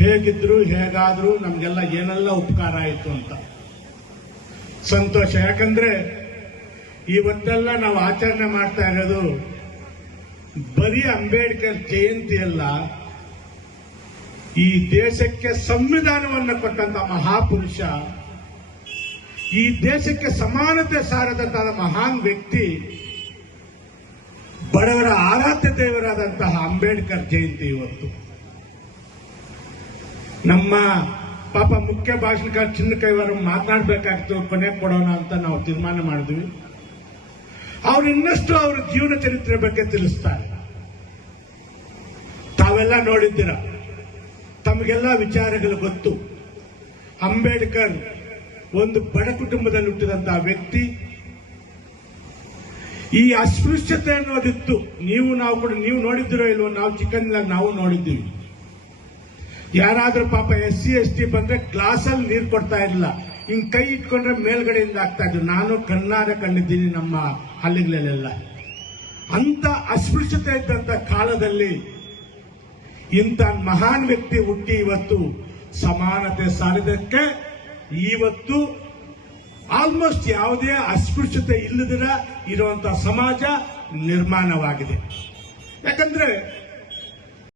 ಹೇಗಿದ್ರು ಹೇಗಾದ್ರೂ ನಮಗೆಲ್ಲ ಏನೆಲ್ಲ ಉಪಕಾರ ಆಯಿತು ಅಂತ ಸಂತೋಷ. ಯಾಕಂದ್ರೆ ಇವತ್ತೆಲ್ಲ ನಾವು ಆಚರಣೆ ಮಾಡ್ತಾ ಇರೋದು ಬರೀ ಅಂಬೇಡ್ಕರ್ ಜಯಂತಿ ಅಲ್ಲ, ಈ ದೇಶಕ್ಕೆ ಸಂವಿಧಾನವನ್ನು ಕೊಟ್ಟಂತ ಮಹಾಪುರುಷ, ಈ ದೇಶಕ್ಕೆ ಸಮಾನತೆ ಸಾರದಂತಹ ಮಹಾನ್ ವ್ಯಕ್ತಿ, ಬಡವರ ಆರಾಧ್ಯ ದೇವರಾದಂತಹ ಅಂಬೇಡ್ಕರ್ ಜಯಂತಿ ಇವತ್ತು. ನಮ್ಮ ಪಾಪ ಮುಖ್ಯ ಭಾಷಣಕಾರ ಚಿನ್ನಕೈವರು ಮಾತನಾಡಬೇಕಾಗಿತ್ತು, ಕೊನೆ ಕೊಡೋಣ ಅಂತ ನಾವು ತೀರ್ಮಾನ ಮಾಡಿದ್ವಿ. ಅವ್ರು ಇನ್ನಷ್ಟು ಅವರ ಜೀವನ ಚರಿತ್ರೆ ಬಗ್ಗೆ ತಿಳಿಸ್ತಾರೆ. ತಾವೆಲ್ಲ ನೋಡಿದ್ದೀರ, ತಮಗೆಲ್ಲ ವಿಚಾರಗಳು ಗೊತ್ತು. ಅಂಬೇಡ್ಕರ್ ಒಂದು ಬಡ ಕುಟುಂಬದಲ್ಲಿ ಹುಟ್ಟಿದಂತಹ ವ್ಯಕ್ತಿ. ಈ ಅಸ್ಪೃಶ್ಯತೆ ಅನ್ನೋದಿತ್ತು. ನಾವು ಕೂಡ ನೀವು ನೋಡಿದ್ದೀರೋ ಇಲ್ವೋ, ನಾವು ಚಿಕ್ಕಂದಿನಾಗ ನಾವು ನೋಡಿದ್ದೀವಿ. ಯಾರಾದ್ರೂ ಪಾಪ SC ST ಬಂದ್ರೆ ಗ್ಲಾಸಲ್ಲಿ ನೀರು ಕೊಡ್ತಾ ಇರಲಿಲ್ಲ, ಹಿಂಗ್ ಕೈ ಇಟ್ಕೊಂಡ್ರೆ ಮೇಲ್ಗಡೆಯಿಂದ ಆಗ್ತಾ ಇದ್ರು. ನಾನು ಕಣ್ಣಾರೆ ಕಂಡಿದ್ದೀನಿ ನಮ್ಮ ಹಳ್ಳಿಗಳಲ್ಲೆಲ್ಲ. ಅಂತ ಅಸ್ಪೃಶ್ಯತೆ ಇದ್ದಂತ ಕಾಲದಲ್ಲಿ ಇಂಥ ಮಹಾನ್ ವ್ಯಕ್ತಿ ಹುಟ್ಟಿ ಇವತ್ತು ಸಮಾನತೆ ಸಾರಿದಕ್ಕೆ ಇವತ್ತು ಆಲ್ಮೋಸ್ಟ್ ಯಾವುದೇ ಅಸ್ಪೃಶ್ಯತೆ ಇಲ್ಲದಿರ ಇರುವಂತಹ ಸಮಾಜ ನಿರ್ಮಾಣವಾಗಿದೆ. ಯಾಕಂದ್ರೆ